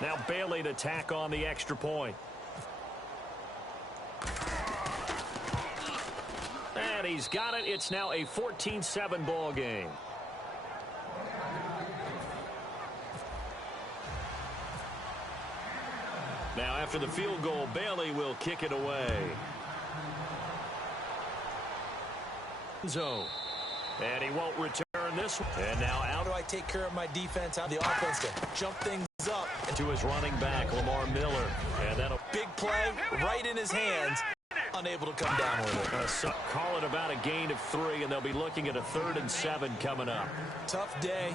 Now Bailey to tack on the extra point. And he's got it. It's now a 14-7 ball game. Now after the field goal, Bailey will kick it away. Zone. And he won't return this one. And now out. How do I take care of my defense? How the offense to jump things up. To his running back, Lamar Miller. And then a big play right in his hands. Unable to come down with it. So call it about a gain of 3, and they'll be looking at a 3rd and 7 coming up. Tough day.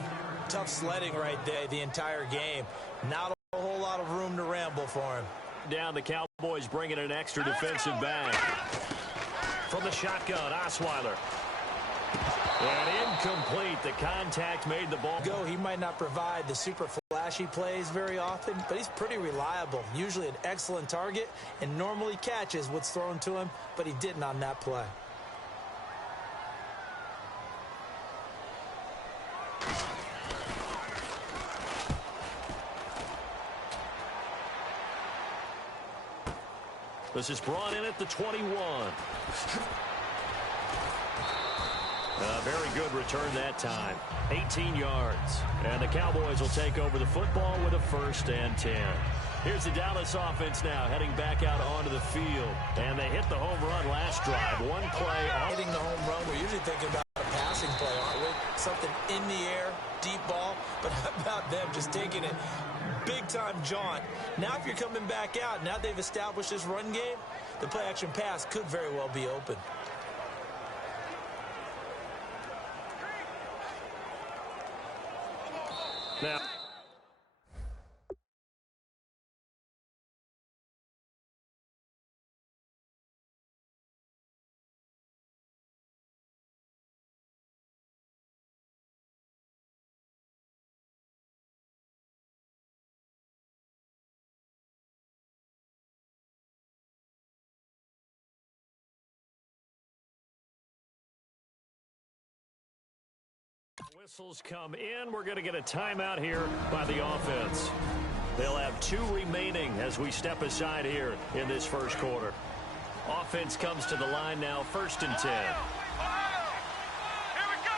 Tough sledding right there the entire game. Not a whole lot of room to ramble for him. Down the Cowboys bringing an extra defensive back. From the shotgun, Osweiler. And incomplete. The contact made the ball go. He might not provide the super flashy plays very often, but he's pretty reliable. Usually an excellent target and normally catches what's thrown to him, but he didn't on that play. This is brought in at the 21. A very good return that time. 18 yards. And the Cowboys will take over the football with a 1st and 10. Here's the Dallas offense now heading back out onto the field. And they hit the home run last drive. One play. Hitting the home run, we're usually thinking about a passing play, aren't we? Something in the air, deep ball. But how about them just taking it big-time jaunt? Now if you're coming back out, now they've established this run game, the play-action pass could very well be open. Now, whistles come in. We're going to get a timeout here by the offense. They'll have 2 remaining as we step aside here in this first quarter. Offense comes to the line now, 1st and 10. Here we go.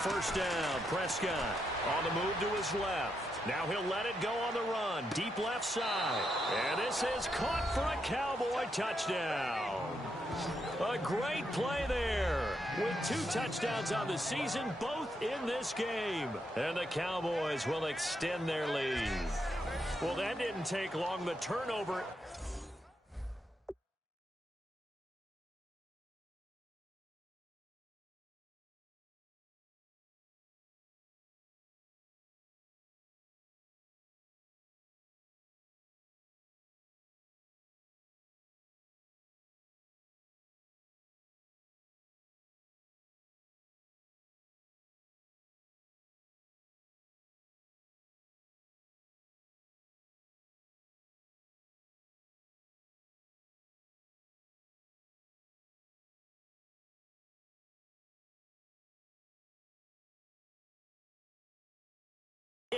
1-0. 1st down, Prescott on the move to his left. Now he'll let it go on the run, deep left side. And this is caught for a Cowboy touchdown. A great play there with 2 touchdowns on the season, both in this game. And the Cowboys will extend their lead. Well, that didn't take long. The turnover.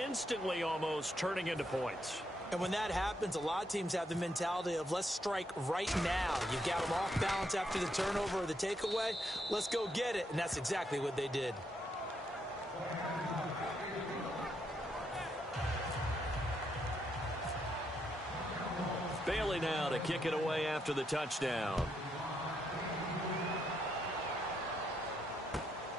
Instantly almost turning into points. And when that happens, a lot of teams have the mentality of let's strike right now. You got them off balance after the turnover or the takeaway. Let's go get it. And that's exactly what they did. Bailey now to kick it away after the touchdown.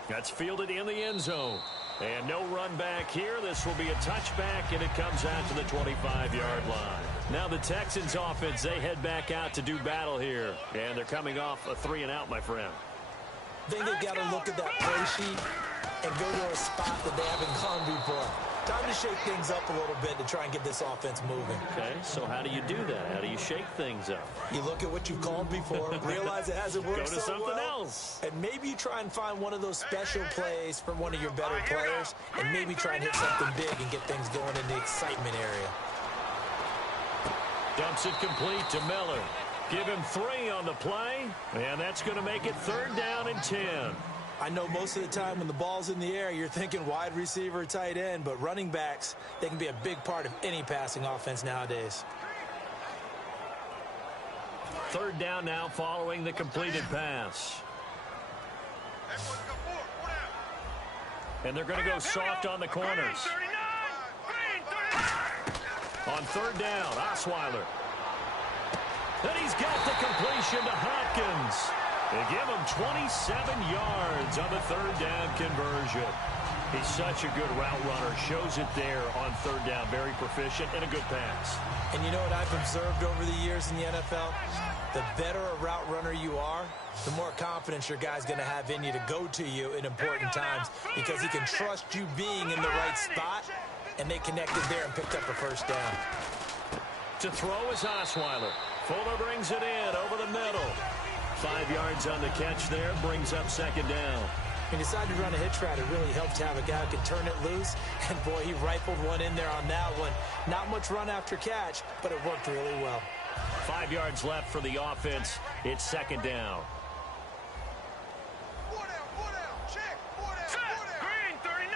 That's fielded in the end zone. And no run back here. This will be a touchback, and it comes out to the 25-yard line. Now the Texans offense, they head back out to do battle here. And they're coming off a 3-and-out, my friend. I think they've got to look at that play sheet and go to a spot that they haven't gone before. Time to shake things up a little bit to try and get this offense moving. Okay, so how do you do that? How do you shake things up? You look at what you've called before, realize it hasn't worked Go to so something well, else. and maybe you try and find one of those special plays from one of your better players, and maybe try and hit something big and get things going in the excitement area. Dumps it complete to Miller. Give him 3 on the play, and that's going to make it 3rd down and 10. I know most of the time when the ball's in the air, you're thinking wide receiver, tight end, but running backs, they can be a big part of any passing offense nowadays. Third down now following the completed pass. And they're going to go soft on the corners. On third down, Osweiler. And he's got the completion to Hopkins. They give him 27 yards on the third down conversion. He's such a good route runner. Shows it there on third down. Very proficient and a good pass. And you know what I've observed over the years in the NFL? The better a route runner you are, the more confidence your guy's going to have in you to go to you in important times because he can trust you being in the right spot, and they connected there and picked up a first down. To throw is Osweiler. Fuller brings it in over the middle. 5 yards on the catch there, brings up second down. He decided to run a hitch route. It really helped to have a guy who can turn it loose. And, boy, he rifled one in there on that one. Not much run after catch, but it worked really well. 5 yards left for the offense. It's second down. Check. Green 39.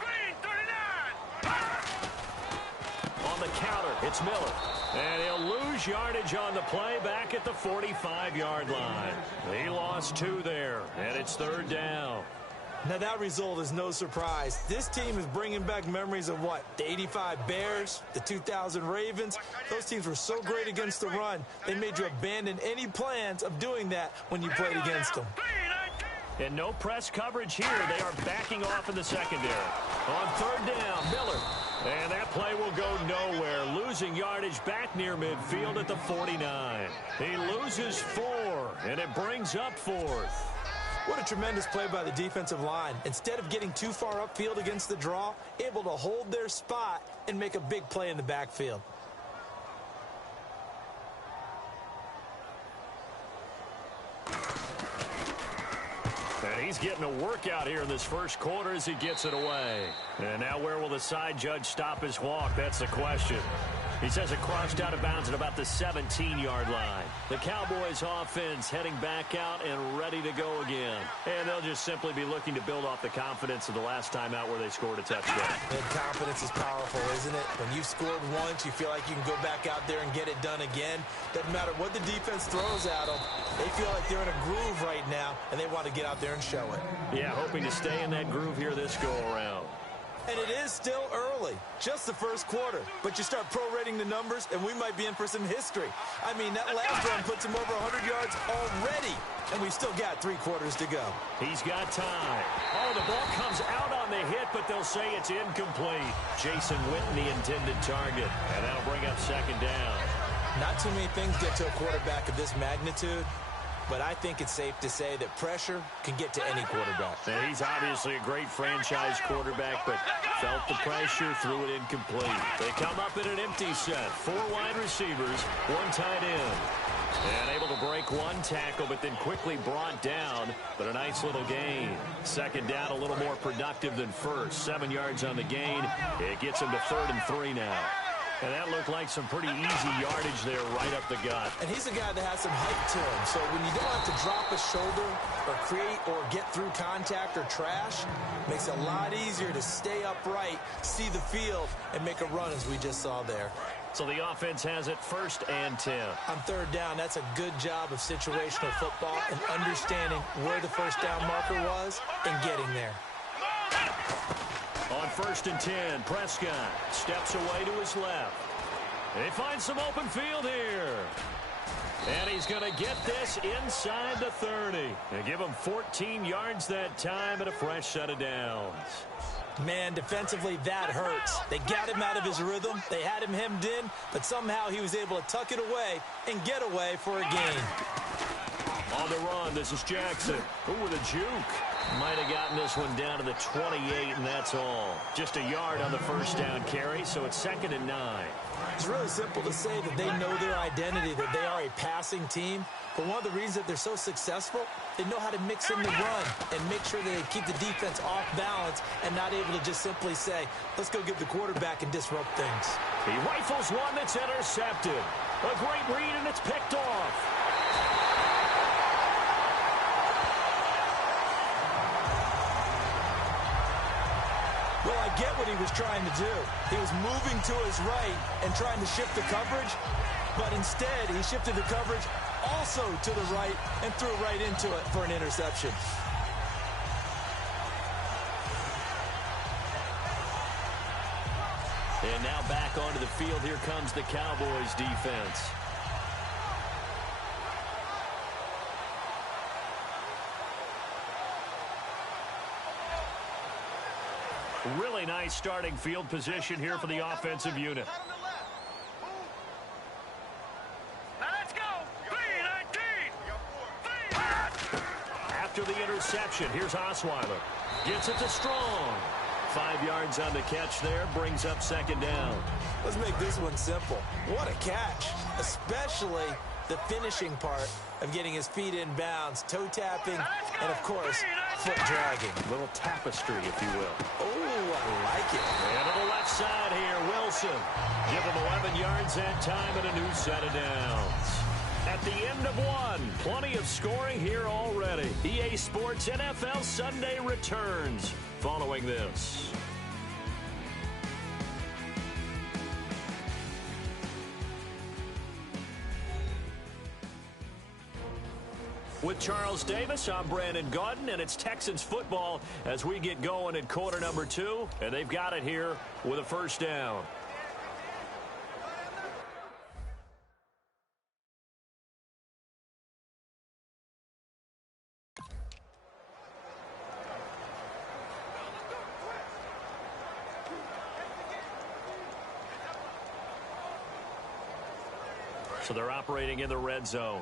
Green 39. On the counter, it's Miller. And he'll lose yardage on the play back at the 45-yard line. He lost 2 there, and it's third down. Now, that result is no surprise. This team is bringing back memories of what? The 85 Bears, the 2000 Ravens. Those teams were so great against the run, they made you abandon any plans of doing that when you played against them. And no press coverage here. They are backing off in the secondary. On third down, Miller. And that play will go nowhere. Losing yardage back near midfield at the 49. He loses 4, and it brings up 4th. What a tremendous play by the defensive line. Instead of getting too far upfield against the draw, able to hold their spot and make a big play in the backfield. And he's getting a workout here in this first quarter as he gets it away. And now where will the side judge stop his walk? That's the question. He says it crossed out of bounds at about the 17-yard line. The Cowboys offense heading back out and ready to go again. And they'll just simply be looking to build off the confidence of the last time out where they scored a touchdown. And confidence is powerful, isn't it? When you've scored once, you feel like you can go back out there and get it done again. Doesn't matter what the defense throws at them. They feel like they're in a groove right now, and they want to get out there and show it. Yeah, hoping to stay in that groove here this go-around. And it is still early, just the first quarter. But you start prorating the numbers, and we might be in for some history. I mean, that last run puts him over 100 yards already, and we've still got 3 quarters to go. He's got time. Oh, the ball comes out on the hit, but they'll say it's incomplete. Jason Witten, the intended target, and that'll bring up second down. Not too many things get to a quarterback of this magnitude, but I think it's safe to say that pressure can get to any quarterback. Now, he's obviously a great franchise quarterback, but felt the pressure, threw it incomplete. They come up in an empty set. 4 wide receivers, 1 tight end. And able to break 1 tackle, but then quickly brought down. But a nice little gain. Second down, a little more productive than first. 7 yards on the gain. It gets him to 3rd and 3 now. And that looked like some pretty easy yardage there right up the gut. And he's a guy that has some height to him. So when you don't have to drop a shoulder or create or get through contact or trash, it makes it a lot easier to stay upright, see the field, and make a run as we just saw there. So the offense has it 1st and 10. On third down, that's a good job of situational football and understanding where the first down marker was and getting there. On 1st and 10, Prescott steps away to his left. They find some open field here. And he's going to get this inside the 30. And give him 14 yards that time and a fresh set of downs. Man, defensively, that hurts. They got him out of his rhythm. They had him hemmed in, but somehow he was able to tuck it away and get away for a gain. On the run, this is Jackson. Ooh, with a juke. Might have gotten this one down to the 28, and that's all. Just a yard on the first down carry, so it's 2nd and 9. It's really simple to say that they know their identity, that they are a passing team. But one of the reasons that they're so successful, they know how to mix in the run and make sure that they keep the defense off balance and not able to just simply say, let's go get the quarterback and disrupt things. He rifles one that's intercepted. A great read, and it's picked off. get what he was trying to do. He was moving to his right and trying to shift the coverage, but instead he shifted the coverage also to the right and threw right into it for an interception. And now back onto the field. Here comes the Cowboys defense. Really nice starting field position here for the offensive unit. Now let's go. 3-19. After the interception, here's Osweiler. Gets it to Strong. 5 yards on the catch there, brings up second down. Let's make this one simple. What a catch, especially the finishing part of getting his feet in bounds, toe tapping, and of course, foot dragging. A little tapestry, if you will. Oh, I like it. And to the left side here, Wilson. Give him 11 yards that time and a new set of downs. At the end of one, plenty of scoring here already. EA Sports NFL Sunday returns following this. With Charles Davis, I'm Brandon Gaudin, and it's Texans football as we get going in quarter number 2, and they've got it here with a first down. So they're operating in the red zone.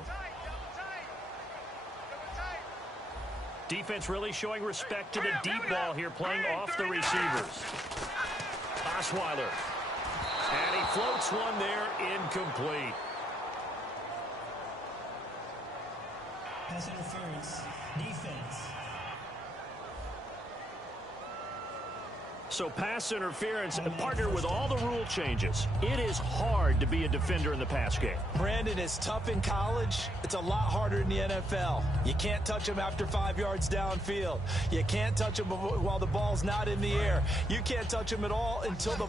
Defense really showing respect to the deep ball here, playing off the receivers. Osweiler. And he floats one there, incomplete. Pass interference, defense. So pass interference, partnered with all the rule changes. It is hard to be a defender in the pass game. Brandon, is tough in college. It's a lot harder in the NFL. You can't touch him after 5 yards downfield. You can't touch him while the ball's not in the air. You can't touch him at all until the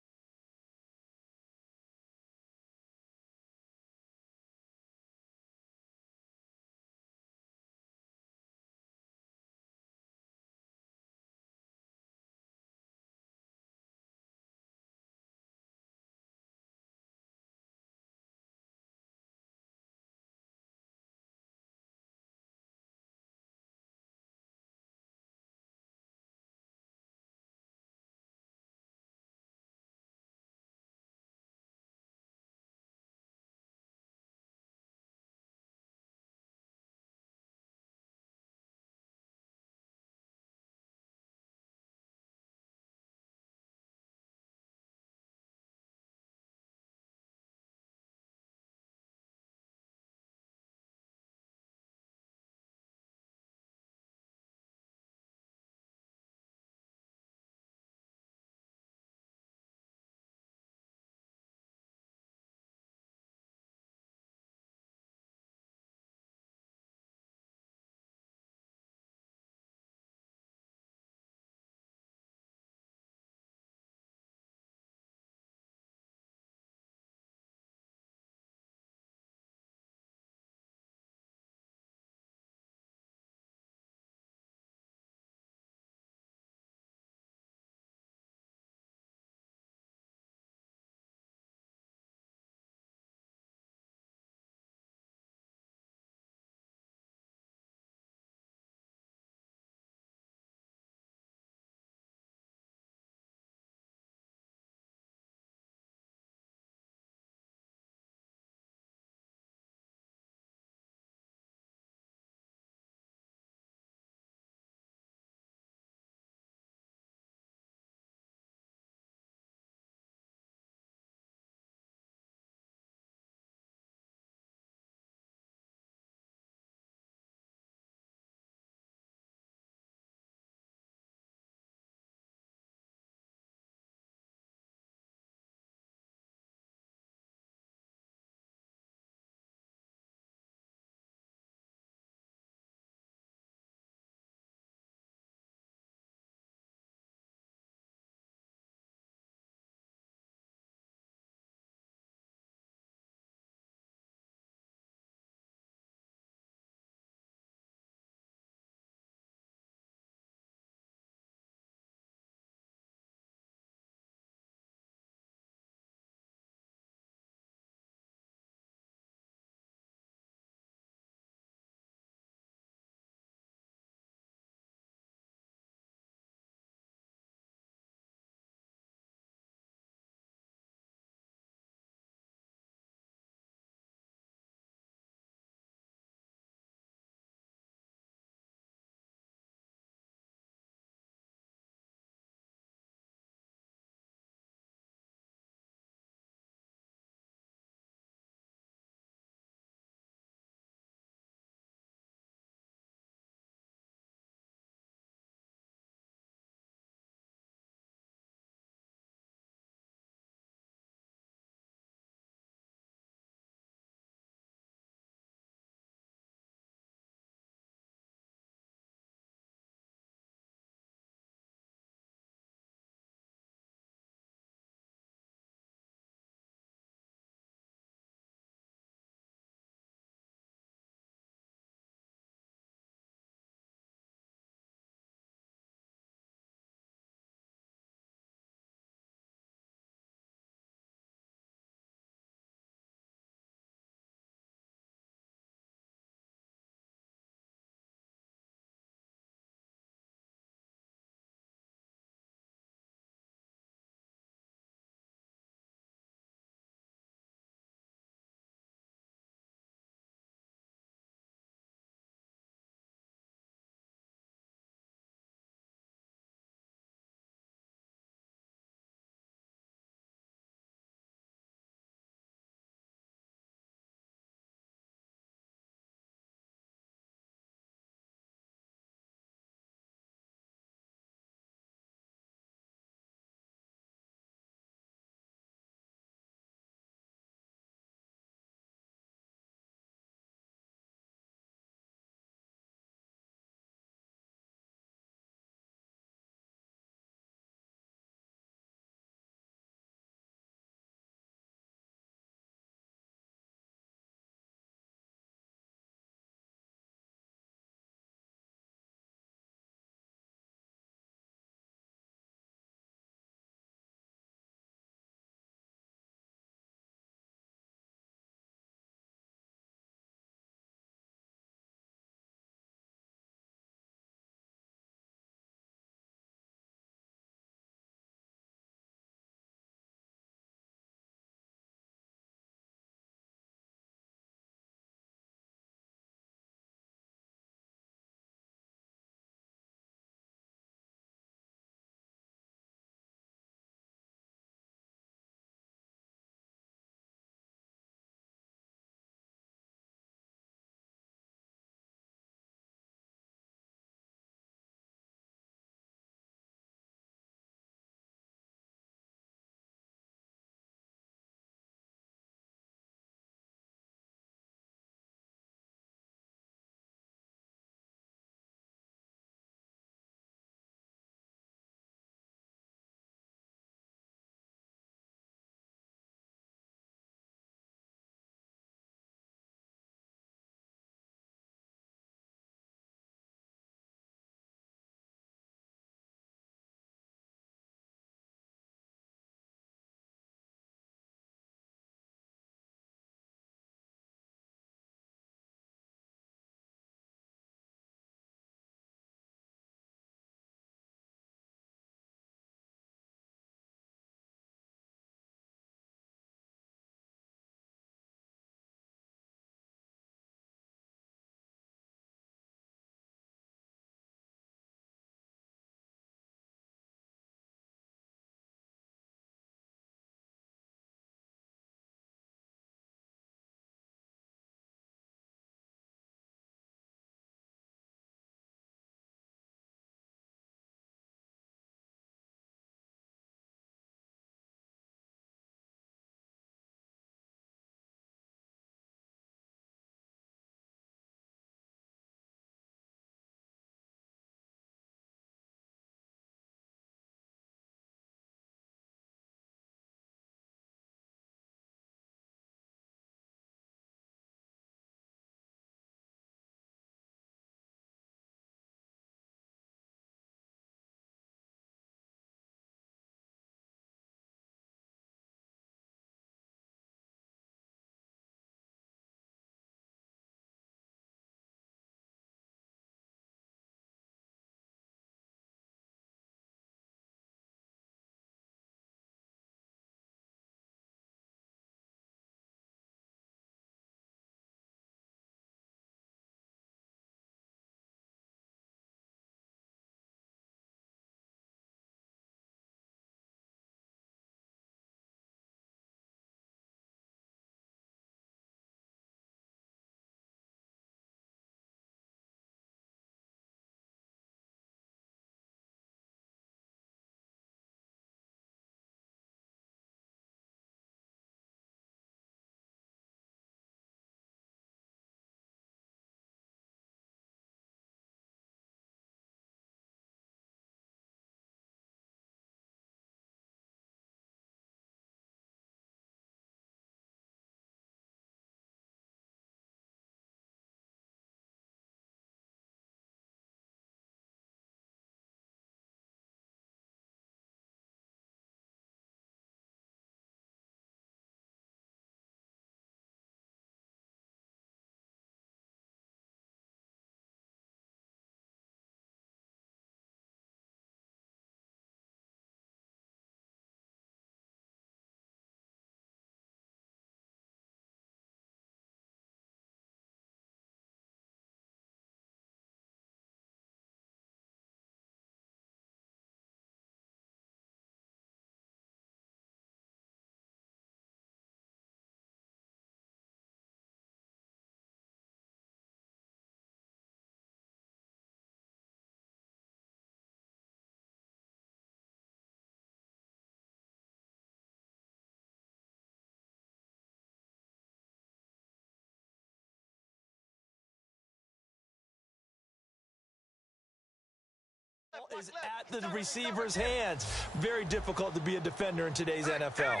is at the receiver's hands. Very difficult to be a defender in today's NFL.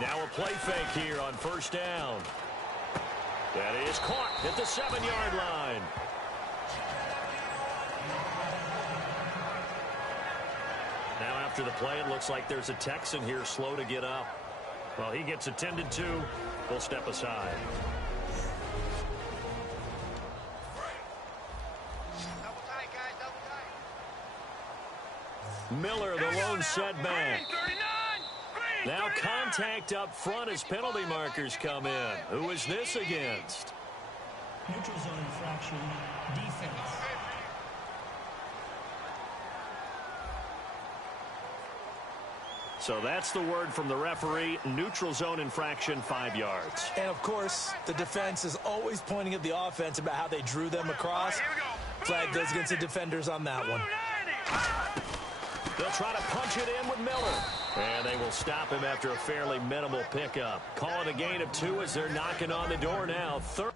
Now a play fake here on first down. That is caught at the 7-yard line. Now after the play, it looks like there's a Texan here slow to get up. Well, he gets attended to. We'll step aside. Miller, the lone setback. Now contact up front as penalty markers come in. Who is this against? Neutral zone infraction, defense. So that's the word from the referee. Neutral zone infraction, 5 yards. And, of course, the defense is always pointing at the offense about how they drew them across. Flag goes against the defenders on that one. They'll try to punch it in with Miller. And they will stop him after a fairly minimal pickup. Call it a gain of 2 as they're knocking on the door now. Third.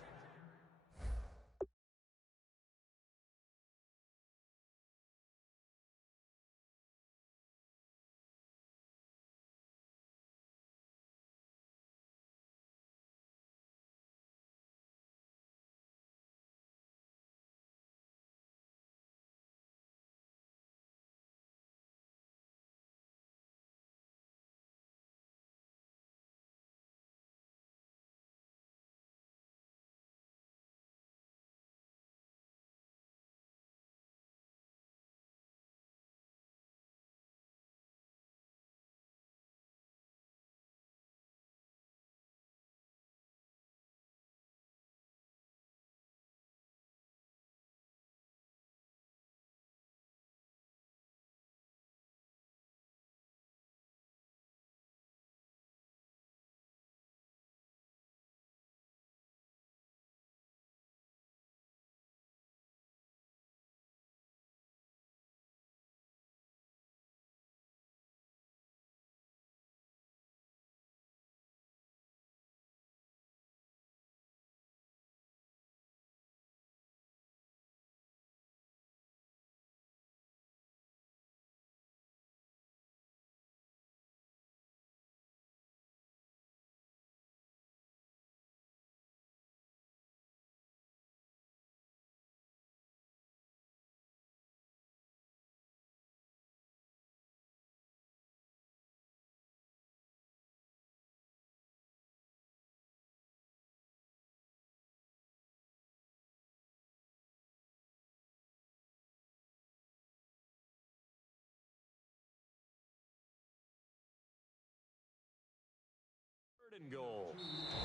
And goal.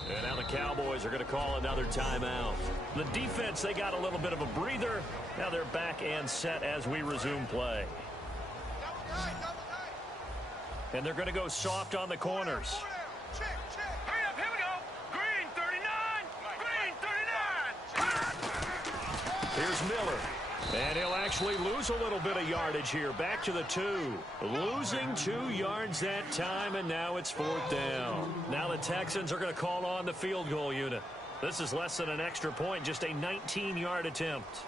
And now the Cowboys are going to call another timeout. The defense, they got a little bit of a breather. Now they're back and set as we resume play. And they're going to go soft on the corners. Hurry up, here we go. Green 39. Here's Miller. And he'll actually lose a little bit of yardage here. Back to the 2. Losing 2 yards that time, and now it's 4th down. Now the Texans are going to call on the field goal unit. This is less than an extra point, just a 19-yard attempt.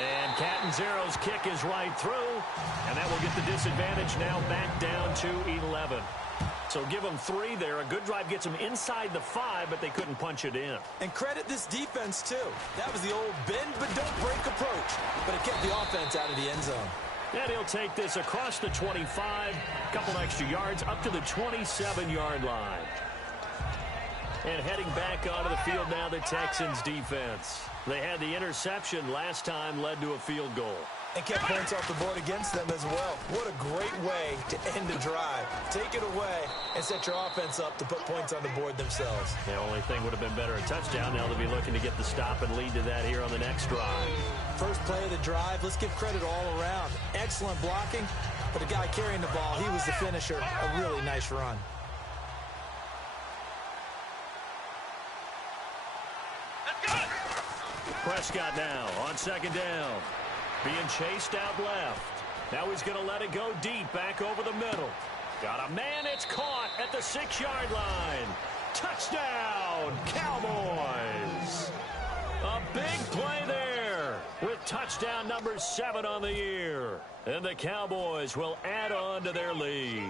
And Catanzaro's kick is right through, and that will get the disadvantage now back down to 11. So give them 3 there. A good drive gets them inside the 5, but they couldn't punch it in. And credit this defense, too. That was the old bend but don't break approach, but it kept the offense out of the end zone. And he'll take this across the 25, a couple extra yards, up to the 27-yard line. And heading back onto the field now, the Texans defense. They had the interception last time, led to a field goal. And kept points off the board against them as well. What a great way to end a drive. Take it away and set your offense up to put points on the board themselves. The only thing would have been better a touchdown. Now they'll be looking to get the stop and lead to that here on the next drive. First play of the drive, let's give credit all around. Excellent blocking, but the guy carrying the ball, he was the finisher. A really nice run. Prescott now on 2nd down. Being chased out left. Now he's going to let it go deep back over the middle. Got a man, it's caught at the 6-yard line. Touchdown, Cowboys. A big play there with touchdown number 7 on the year. And the Cowboys will add on to their lead.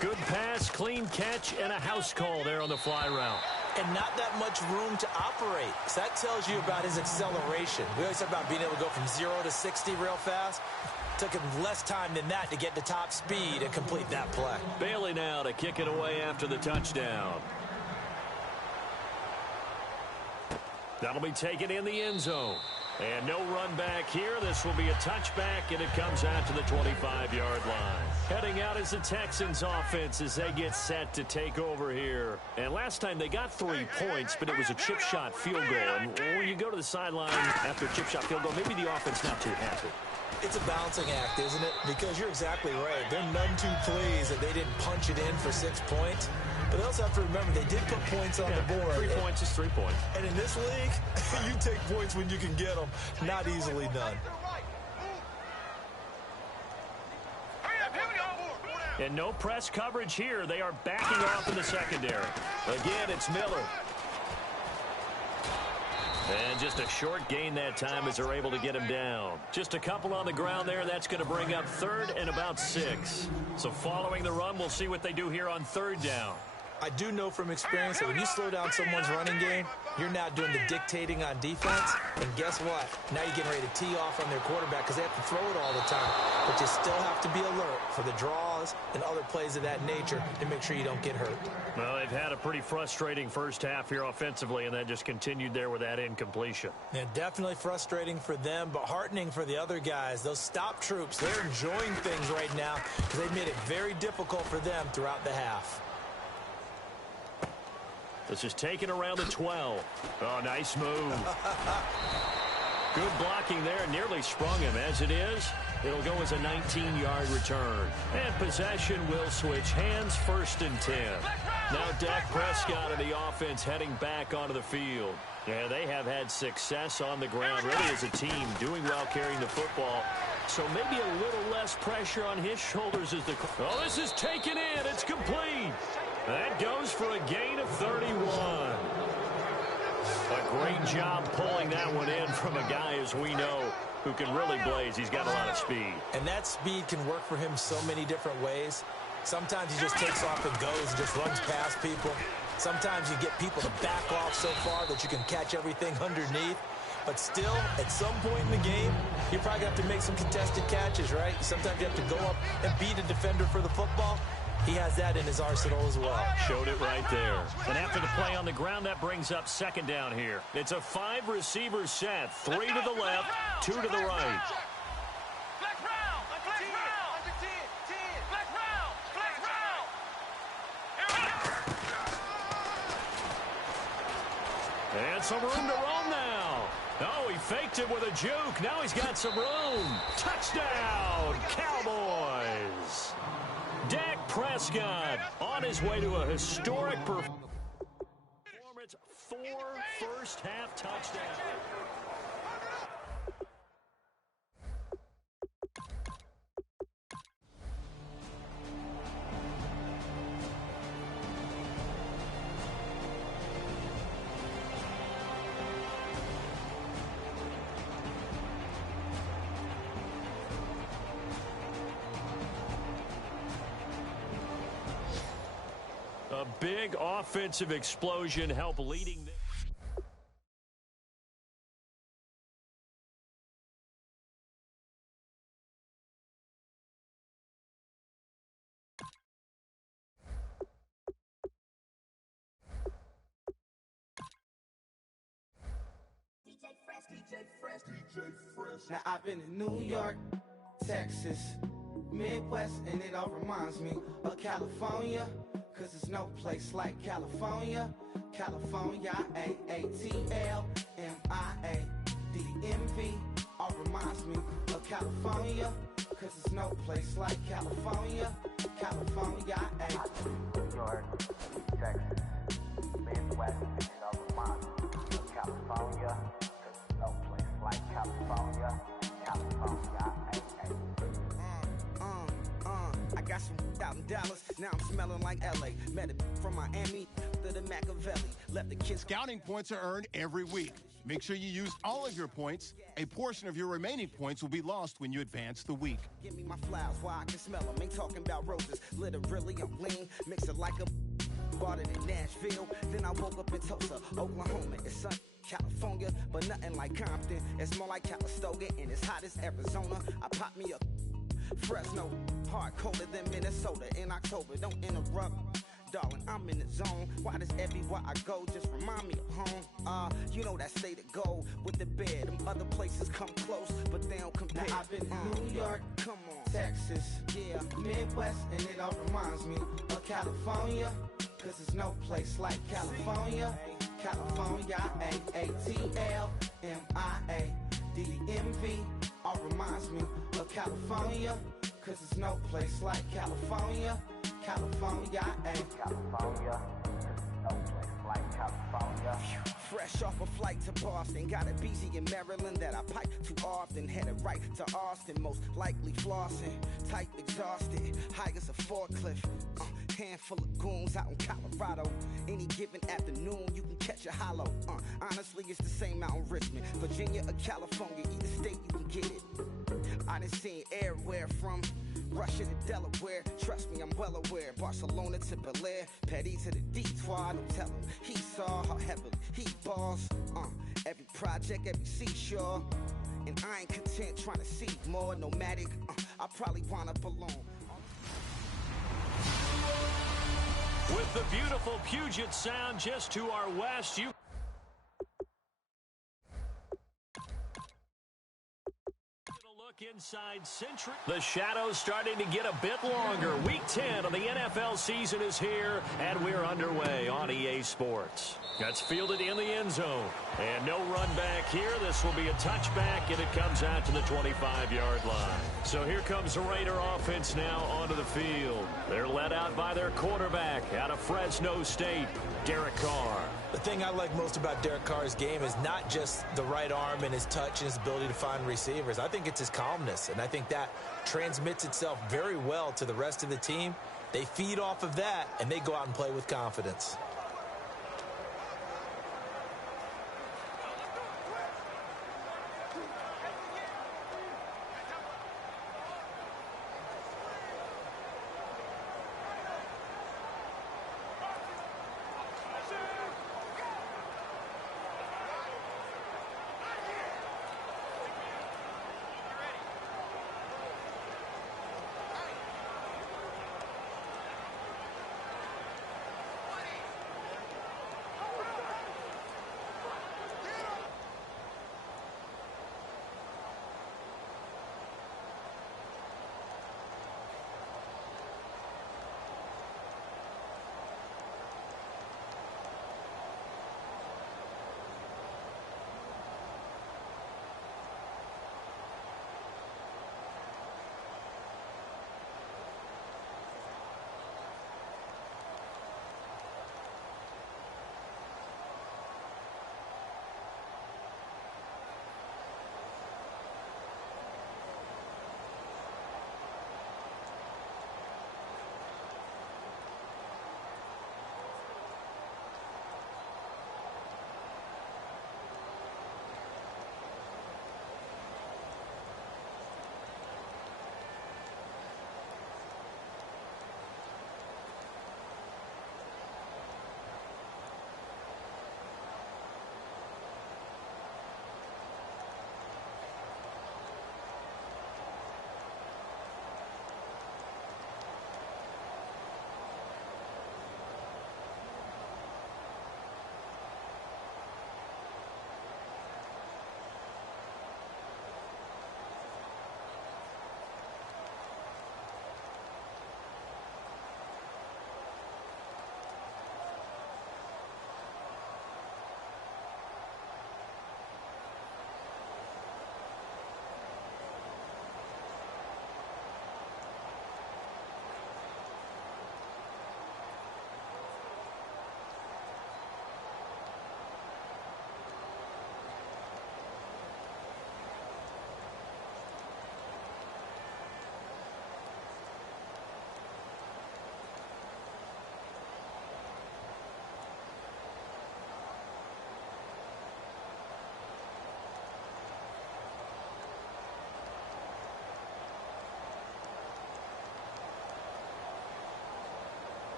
Good pass, clean catch, and a house call there on the fly route. And not that much room to operate. So that tells you about his acceleration. We always talk about being able to go from 0 to 60 real fast. Took him less time than that to get to top speed and complete that play. Bailey now to kick it away after the touchdown. That'll be taken in the end zone. And no run back here. This will be a touchback, and it comes out to the 25-yard line. Heading out is the Texans offense as they get set to take over here. And last time they got 3 points, but it was a chip shot field goal. And when you go to the sideline after a chip shot field goal, maybe the offense not too happy. It's a balancing act, isn't it? Because you're exactly right. They're none too pleased that they didn't punch it in for 6 points. But they also have to remember they did put points on the board. 3 points is 3 points. And in this league, you take points when you can get them. Not easily done. And no press coverage here. They are backing off in the secondary. Again, it's Miller. And just a short gain that time as they're able to get him down. Just a couple on the ground there. That's going to bring up 3rd and about 6. So following the run, we'll see what they do here on 3rd down. I do know from experience that when you slow down someone's running game, you're now doing the dictating on defense. And guess what? Now you're getting ready to tee off on their quarterback because they have to throw it all the time. But you still have to be alert for the draws and other plays of that nature to make sure you don't get hurt. Well, they've had a pretty frustrating first half here offensively, and that just continued there with that incompletion. Yeah, definitely frustrating for them, but heartening for the other guys. Those stop troops, they're enjoying things right now because they've made it very difficult for them throughout the half. This is taken around the 12. Oh, nice move. Good blocking there. Nearly sprung him. As it is, it'll go as a 19-yard return. And possession will switch hands, 1st and 10. Now Dak Prescott and the offense heading back onto the field. Yeah, they have had success on the ground, really as a team, doing well carrying the football. So maybe a little less pressure on his shoulders as the... Oh, this is taken in. It's complete. That goes for a gain of 31. A great job pulling that one in from a guy, as we know, who can really blaze. He's got a lot of speed. And that speed can work for him so many different ways. Sometimes he just takes off and goes and just runs past people. Sometimes you get people to back off so far that you can catch everything underneath. But still, at some point in the game, you're probably going to have to make some contested catches, right? Sometimes you have to go up and beat a defender for the football. He has that in his arsenal as well. Showed it right there. And after the play on the ground, that brings up 2nd down here. It's a 5-receiver set. 3 to the left, 2 to the right. And some room to roam now. Oh, he faked it with a juke. Now he's got some room. Touchdown, Cowboys. Dak Prescott on his way to a historic performance. 4 first-half touchdowns. A big offensive explosion helped leading them. Now I've been in New York, Texas, Midwest, and it all reminds me of California. Cause there's no place like California. California, A-A-T-L-M-I-A-D-M-V. All reminds me of California. Cause there's no place like California. California, New York, Texas, Midwest, it all reminds me of California. Cause there's no place like California. California, I got some out in Dallas, now I'm smelling like LA. Met it from Miami to the Machiavelli. Left the kids. Scouting points are earned every week. Make sure you use all of your points. A portion of your remaining points will be lost when you advance the week. Give me my flowers while I can smell them. Ain't talking about roses. Literally, I'm lean. Mix it like a bought it in Nashville. Then I woke up in Tulsa, Oklahoma. It's sunny, California, but nothing like Compton. It's more like Calistoga, and it's hot as Arizona. I pop me a Fresno, hard colder than Minnesota in October. Don't interrupt. Darling, I'm in the zone. Why does everywhere I go just remind me of home? You know that state of gold with the bed. Them other places come close, but they don't compare. Now, I've been in New York, come on, Texas, yeah, Midwest, and it all reminds me of California. Cause there's no place like California. California, A-A-T-L-M-I-A-D-M-V. All reminds me of California. Cause there's no place like California. California, California, no place like California. fresh off a flight to Boston. Got a BZ in Maryland that I pipe too often. Headed right to Austin, most likely flossing. Type exhausted, high as a forklift. Handful of goons out in Colorado. Any given afternoon, you can catch a hollow. Honestly, it's the same out in Richmond, Virginia or California. Either state, you can get it. I done seen everywhere from Russia to Delaware. Trust me, I'm well aware. Barcelona to Bel Air, Petty to the Detroit. Don't tell him he saw how heavily he balls. Every project, every seashore. And I ain't content trying to see more. Nomadic, I probably wind up alone. With the beautiful Puget Sound just to our west, you inside Century. The shadows starting to get a bit longer. Week 10 of the NFL season is here, and we're underway on EA Sports. That's fielded in the end zone. And no run back here. This will be a touchback, and it comes out to the 25-yard line. So here comes the Raider offense now onto the field. They're led out by their quarterback out of Fresno State, Derek Carr. The thing I like most about Derek Carr's game is not just the right arm and his touch and his ability to find receivers. I think it's his calmness, and I think that transmits itself very well to the rest of the team. They feed off of that, and they go out and play with confidence.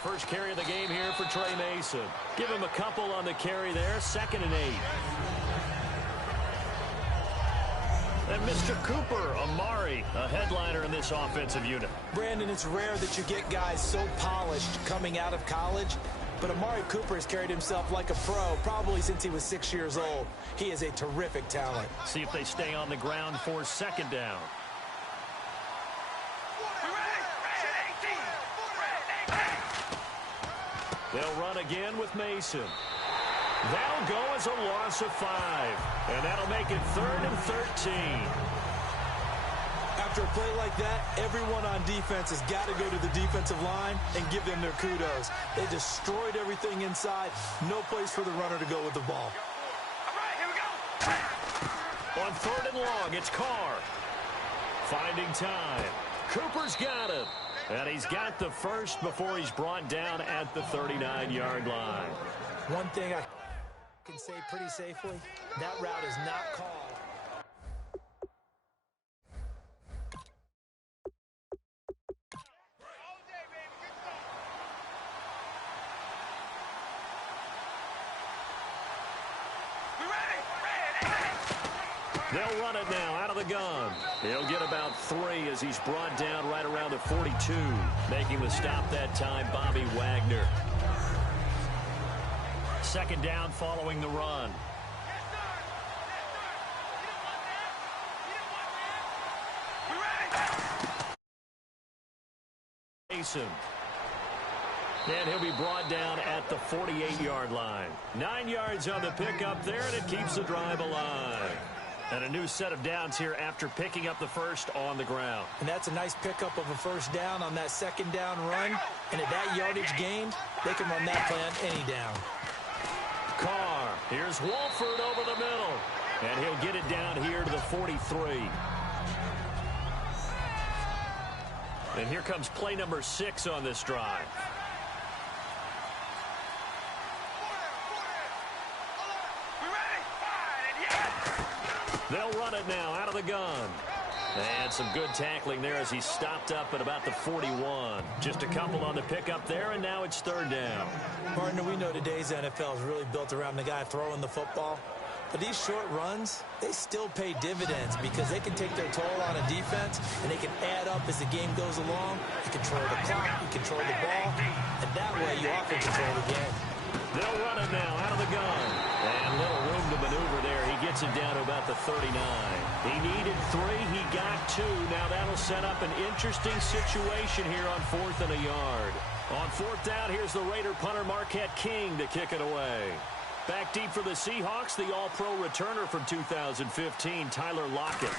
The first carry of the game here for Trey Mason. Give him a couple on the carry there. 2nd and 8. And Mr. Cooper, Amari, a headliner in this offensive unit. Brandon, it's rare that you get guys so polished coming out of college, but Amari Cooper has carried himself like a pro probably since he was 6 years old. He is a terrific talent. See if they stay on the ground for 2nd down. They'll run again with Mason. That'll go as a loss of 5. And that'll make it 3rd and 13. After a play like that, everyone on defense has got to go to the defensive line and give them their kudos. They destroyed everything inside. No place for the runner to go with the ball. All right, here we go. On 3rd and long, it's Carr. Finding time. Cooper's got it. And he's got the first before he's brought down at the 39-yard line. One thing I can say pretty safely, that route is not called. They'll run it now out of the gun. He'll get about 3 as he's brought down right around the 42. Making the stop that time, Bobby Wagner. 2nd down following the run. Mason. And he'll be brought down at the 48-yard line. 9 yards on the pickup there, and it keeps the drive alive. And a new set of downs here after picking up the first on the ground. And that's a nice pickup of a 1st down on that 2nd down run. And at that yardage gained, they can run that play on any down. Carr. Here's Wolford over the middle. And he'll get it down here to the 43. And here comes play number 6 on this drive. They'll run it now out of the gun. And some good tackling there as he stopped up at about the 41. Just a couple on the pickup there, and now it's 3rd down. Partner, we know today's NFL is really built around the guy throwing the football. But these short runs, they still pay dividends because they can take their toll on a defense, and they can add up as the game goes along. You control the clock, you control the ball, and that way you often control the game. They'll run it now out of the gun. And little room to maneuver there. He gets it down to about the 39. He needed 3. He got 2. Now that'll set up an interesting situation here on 4th and a yard. On 4th down, here's the Raider punter Marquette King to kick it away. Back deep for the Seahawks, the All-Pro returner from 2015, Tyler Lockett.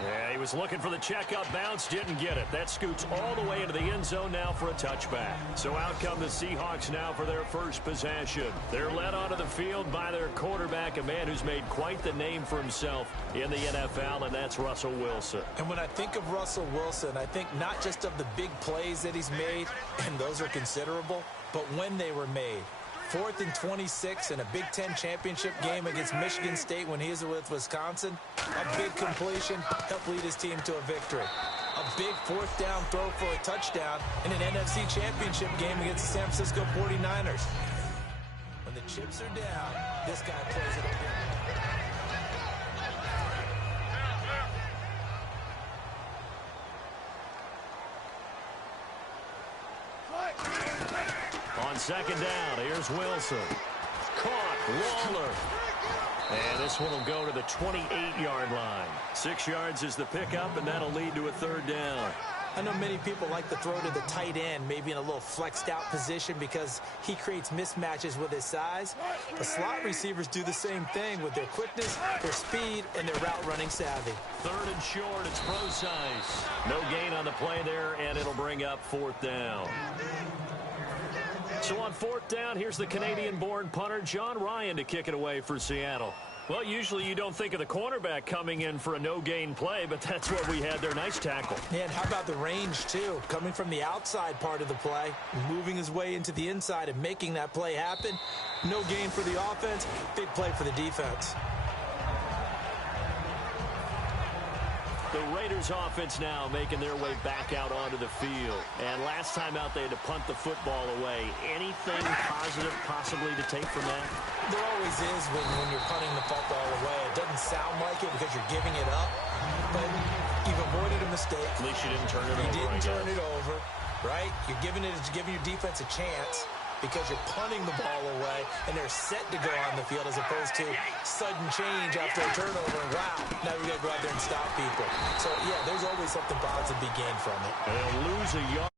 Yeah, he was looking for the checkup bounce, didn't get it. That scoots all the way into the end zone now for a touchback. So out come the Seahawks now for their first possession. They're led onto the field by their quarterback, a man who's made quite the name for himself in the NFL, and that's Russell Wilson. And when I think of Russell Wilson, I think not just of the big plays that he's made, and those are considerable, but when they were made. 4th and 26 in a Big Ten championship game against Michigan State when he was with Wisconsin. A big completion helped lead his team to a victory. A big 4th down throw for a touchdown in an NFC championship game against the San Francisco 49ers. When the chips are down, this guy plays it again. On 2nd down, here's Wilson. Caught, Waller. And this one will go to the 28-yard line. 6 yards is the pickup, and that'll lead to a 3rd down. I know many people like to throw to the tight end, maybe in a little flexed out position because he creates mismatches with his size. The slot receivers do the same thing with their quickness, their speed, and their route running savvy. 3rd and short, it's Procise. No gain on the play there, and it'll bring up 4th down. So on 4th down, here's the Canadian-born punter John Ryan to kick it away for Seattle. Well, usually you don't think of the cornerback coming in for a no-gain play, but that's what we had there. Nice tackle. Yeah, and how about the range, too? Coming from the outside part of the play, moving his way into the inside and making that play happen. No gain for the offense, big play for the defense. The Raiders offense now making their way back out onto the field. And last time out, they had to punt the football away. Anything positive possibly to take from that? There always is when you're punting the football away. It doesn't sound like it because you're giving it up, but you've avoided a mistake. At least you didn't turn it over. You didn't turn it over, right? You're giving your defense a chance because you're punting the ball away, and they're set to go on the field as opposed to sudden change after a turnover. And wow, now we got to go out there and stop people. So, yeah, there's always something positive to be gained from it. They'll lose a yard.